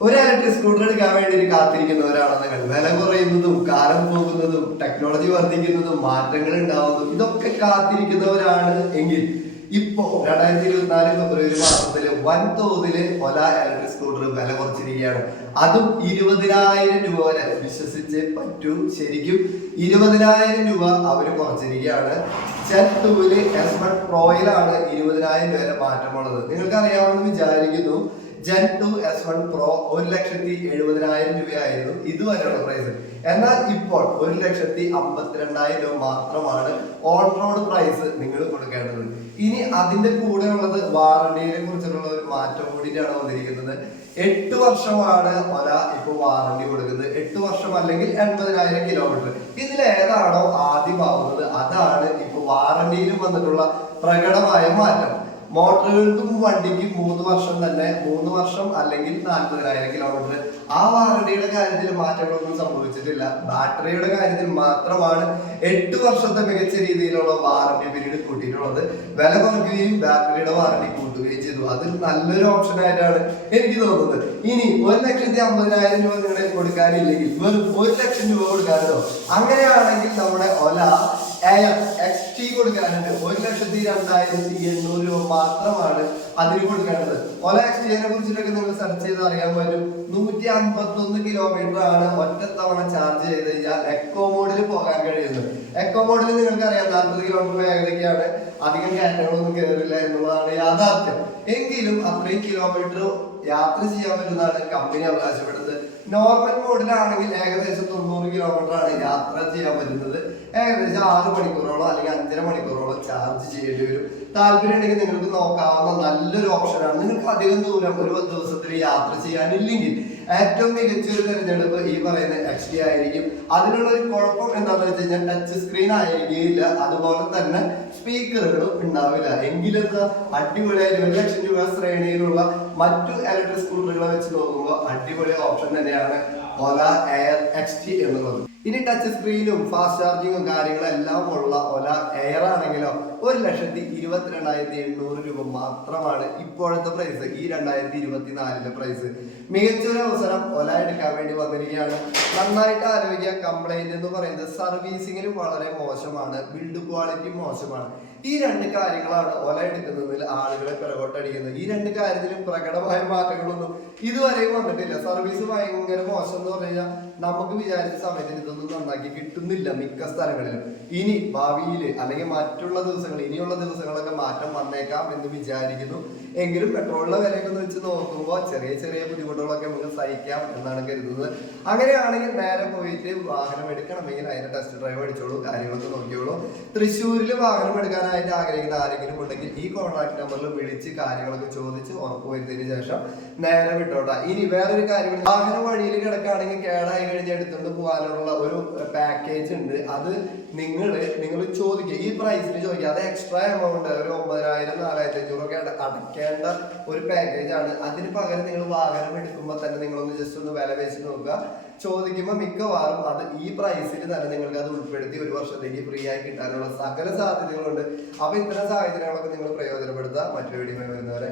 ഒരു electric scooter എടുക്കാൻ വേണ്ടി കാത്തിരിക്കുന്നവരാണെന്ന് നിങ്ങൾ. വില കുറയുന്നതും കാലം പോകുന്നതും ടെക്നോളജി വർദ്ധിക്കുന്നതും മാറ്റങ്ങൾ ഉണ്ടാവുന്നതും ഇതൊക്കെ കാത്തിരിക്കുന്നവരാണ് എങ്കിൽ ഇപ്പോ രണ്ടായിരത്തി ഇരുപത്തിനാല് ഫെബ്രുവരി മാസത്തിൽ വൻതോതിൽ ഒല ഇലക്ട്രിക് സ്കൂട്ടർ വില കുറച്ചിരിക്കുകയാണ്. അതും ഇരുപതിനായിരം രൂപ വരെ വിശ്വസിച്ച് പറ്റും. ശരിക്കും ഇരുപതിനായിരം രൂപ അവർ കുറച്ചിരിക്കുകയാണ്. ചെത്തുവിൽ എസ് വൺ പ്രോയിലാണ് ഇരുപതിനായിരം രൂപ മാറ്റമുള്ളത്. നിങ്ങൾക്ക് അറിയാമെന്ന് വിചാരിക്കുന്നു gen two S one pro ഒരു ലക്ഷത്തി എഴുപതിനായിരം രൂപയായിരുന്നു ഇതുവരെയുള്ള പ്രൈസ് എന്നാൽ ഇപ്പോൾ ഒരു ലക്ഷത്തി അമ്പത്തിരണ്ടായിരം രൂപ മാത്രമാണ് ഓൺ റോഡ് പ്രൈസ് നിങ്ങൾ കൊടുക്കേണ്ടത്. ഇനി അതിന്റെ കൂടെ ഉള്ളത് വാറണ്ടിയെ കുറിച്ചുള്ള ഒരു മാറ്റം കൂടിയിട്ടാണ് വന്നിരിക്കുന്നത്. എട്ട് വർഷമാണ് ഒല ഇപ്പൊ വാറണ്ടി കൊടുക്കുന്നത്. എട്ട് വർഷം അല്ലെങ്കിൽ എൺപതിനായിരം കിലോമീറ്റർ ഇതിൽ ഏതാണോ ആദ്യമാവുന്നത് അതാണ് ഇപ്പൊ വാറണ്ടിയിലും വന്നിട്ടുള്ള പ്രകടമായ മാറ്റം. മോട്ടോറുകൾക്കും വണ്ടിക്ക് മൂന്ന് വർഷം തന്നെ മൂന്ന് വർഷം അല്ലെങ്കിൽ നാൽപ്പതിനായിരം കിലോമീറ്റർ ആ വാറണ്ടിയുടെ കാര്യത്തിൽ മാറ്റങ്ങളൊന്നും സംഭവിച്ചിട്ടില്ല. ബാറ്ററിയുടെ കാര്യത്തിൽ മാത്രമാണ് എട്ട് വർഷത്തെ മികച്ച രീതിയിലുള്ള വാറണ്ടി പീരീഡ് കൂട്ടിയിട്ടുള്ളത്. വില കുറയ്ക്കുകയും ബാറ്ററിയുടെ വാറണ്ടി കൂട്ടുകയും ചെയ്തു. അത് നല്ലൊരു ഓപ്ഷൻ ആയിട്ടാണ് എനിക്ക് തോന്നുന്നത്. ഇനി ഒരു ലക്ഷത്തി അമ്പതിനായിരം രൂപ നിങ്ങളെ കൊടുക്കാനില്ലെങ്കിൽ വെറും ഒരു ലക്ഷം രൂപ കൊടുക്കാനോ? അങ്ങനെയാണെങ്കിൽ നമ്മുടെ ഒല എക്സ് ടി കൊടുക്കാനുണ്ട്. ഒരു ലക്ഷത്തി രണ്ടായിരത്തി എണ്ണൂറ് രൂപ മാത്രമാണ് അതിന് കൊടുക്കേണ്ടത് ഒല എക്സ് ടിയെ കുറിച്ചിട്ടൊക്കെ നിങ്ങൾ സെർച്ച് ചെയ്ത് അറിയാൻ പറ്റും. നൂറ്റി അമ്പത്തി കിലോമീറ്റർ ആണ് ഒറ്റത്തവണ ചാർജ് ചെയ്ത് കഴിഞ്ഞാൽ എക്കോ മോഡിൽ പോകാൻ കഴിയുന്നത്. എക്കോ മോഡിൽ നിങ്ങൾക്ക് അറിയാം നാൽപ്പത് കിലോമീറ്റർ വേഗതയ്ക്കാണ് അധികം കയറ്റങ്ങളൊന്നും കയറില്ല എന്നുള്ളതാണ് യാഥാർത്ഥ്യം. എങ്കിലും അത്രയും കിലോമീറ്റർ യാത്ര ചെയ്യാൻ പറ്റുന്നതാണ് കമ്പനി അവകാശപ്പെടുന്നത്. നോർമൽ മോഡിലാണെങ്കിൽ ഏകദേശം തൊണ്ണൂറ് കിലോമീറ്റർ ആണ് യാത്ര ചെയ്യാൻ പറ്റുന്നത്. ഏകദേശം ആറ് മണിക്കൂറോളം അല്ലെങ്കിൽ അഞ്ചര മണിക്കൂറോളം ചാർജ് ചെയ്യേണ്ടി വരും. താല്പര്യം ഉണ്ടെങ്കിൽ നിങ്ങൾക്ക് നോക്കാവുന്ന നല്ലൊരു ഓപ്ഷനാണ് നിങ്ങൾക്ക് അധികം ദൂരം ഒരു ദിവസത്തിൽ യാത്ര ചെയ്യാനില്ലെങ്കിൽ ഏറ്റവും മികച്ച ഒരു തിരഞ്ഞെടുപ്പ് ഈ പറയുന്ന എച്ച് ഡി ആയിരിക്കും. അതിനുള്ള ഒരു കുഴപ്പം എന്താണെന്ന് വെച്ച് കഴിഞ്ഞാൽ ടച്ച് സ്ക്രീൻ ആയിരിക്കില്ല അതുപോലെ തന്നെ സ്പീക്കറുകളും ഉണ്ടാവില്ല. എങ്കിലും അടിപൊളിയായി ഒരു ലക്ഷം രൂപ ശ്രേണിയിലുള്ള മറ്റു ഇലക്ട്രിക് സ്കൂട്ടറുകളെ വെച്ച് നോക്കുമ്പോൾ അടിപൊളി ഓപ്ഷൻ തന്നെയാണ് ഓല എയർ എക്സ് ടി എന്നുള്ളത്. ഇനി ടച്ച് സ്ക്രീനും ഫാസ്റ്റ് ചാർജിങ്ങും കാര്യങ്ങളും എല്ലാം ഉള്ള ഒല എയർ ആണെങ്കിലോ ഒരു ലക്ഷത്തി ഇരുപത്തിരണ്ടായിരത്തി എണ്ണൂറ് രൂപ മാത്രമാണ് ഇപ്പോഴത്തെ പ്രൈസ് ഈ രണ്ടായിരത്തി ഇരുപത്തി നാലിലെ പ്രൈസ് മികച്ചൊരു അവസരം ഒല എടുക്കാൻ വേണ്ടി വന്നിരിക്കുകയാണ്. നന്നായിട്ട് ആലോചിക്കുക. കംപ്ലൈന്റ് എന്ന് പറയുന്നത് സർവീസിങ്ങിലും വളരെ മോശമാണ്. ബിൽഡ് ക്വാളിറ്റി മോശമാണ്. ഈ രണ്ട് കാര്യങ്ങളാണ് ഒല എടുക്കുന്നതിൽ ആളുകളെ പിറകോട്ടടിക്കുന്നത്. ഈ രണ്ട് കാര്യത്തിലും പ്രകടമായ മാറ്റങ്ങളൊന്നും ഇതുവരെയും വന്നിട്ടില്ല. സർവീസ് ഭയങ്കര മോശം എന്ന് പറഞ്ഞു കഴിഞ്ഞാൽ നമുക്ക് വിചാരിച്ച സമയത്തിന് ഇതൊന്നും നന്നാക്കി കിട്ടുന്നില്ല മിക്ക സ്ഥലങ്ങളിലും. ഇനി ഭാവിയിൽ അല്ലെങ്കിൽ മറ്റുള്ള ദിവസങ്ങൾ ഇനിയുള്ള ദിവസങ്ങളൊക്കെ മാറ്റം വന്നേക്കാം എന്ന് വിചാരിക്കുന്നു. എങ്കിലും പെട്രോളിന്റെ വിലയൊക്കെ വെച്ച് നോക്കുമ്പോൾ ചെറിയ ചെറിയ ബുദ്ധിമുട്ടുകളൊക്കെ നമുക്ക് സഹിക്കാം എന്നാണ് കരുതുന്നത്. അങ്ങനെയാണെങ്കിൽ നേരെ പോയിട്ട് വാഹനം എടുക്കണമെങ്കിൽ അതിന്റെ ടെസ്റ്റ് ഡ്രൈവ് അടിച്ചോളൂ കാര്യങ്ങളൊക്കെ നോക്കിയോളൂ തൃശ്ശൂരിൽ വാഹനം എടുക്കാനായിട്ട് ആഗ്രഹിക്കുന്ന ആരെങ്കിലും ഉണ്ടെങ്കിൽ ഈ കോൺടാക്ട് നമ്പറിൽ വിളിച്ച് കാര്യങ്ങളൊക്കെ ചോദിച്ച് ഉറപ്പ് വരുത്തിയതിനു ശേഷം നേരെ വിട്ടോട്ടെ. ഇനി വേറൊരു കാര്യം. വാഹനം വഴിയിൽ കിടക്കുകയാണെങ്കിൽ കേടായി കഴിഞ്ഞ് എടുത്തുകൊണ്ട് പോകാനുള്ള ഒരു പാക്കേജ് ഉണ്ട്. അത് നിങ്ങൾ നിങ്ങൾ ചോദിക്കുക ഈ പ്രൈസിൽ ചോദിക്കുക അത് എക്സ്ട്രാ എമൗണ്ട് ഒരു ഒമ്പതിനായിരം നാലായിരത്തി അഞ്ഞൂറൊക്കെ ഒക്കെ അടയ്ക്കേണ്ട ഒരു പാക്കേജ് ആണ്. അതിന് പകരം നിങ്ങൾ വാഹനം എടുക്കുമ്പോൾ തന്നെ നിങ്ങളൊന്ന് ജസ്റ്റ് ഒന്ന് വില വെച്ച് നോക്കുക. ചോദിക്കുമ്പോൾ മിക്കവാറും അത് ഈ പ്രൈസിൽ തന്നെ നിങ്ങൾക്ക് അത് ഉൾപ്പെടുത്തി ഒരു വർഷത്തേക്ക് ഫ്രീ ആയി കിട്ടാനുള്ള സാധ്യതകളുണ്ട്. അപ്പൊ ഇത്തരം സാഹചര്യങ്ങളൊക്കെ നിങ്ങൾ പ്രയോജനപ്പെടുത്തുക മറ്റൊരു വീഡിയോ വരുന്നവരെ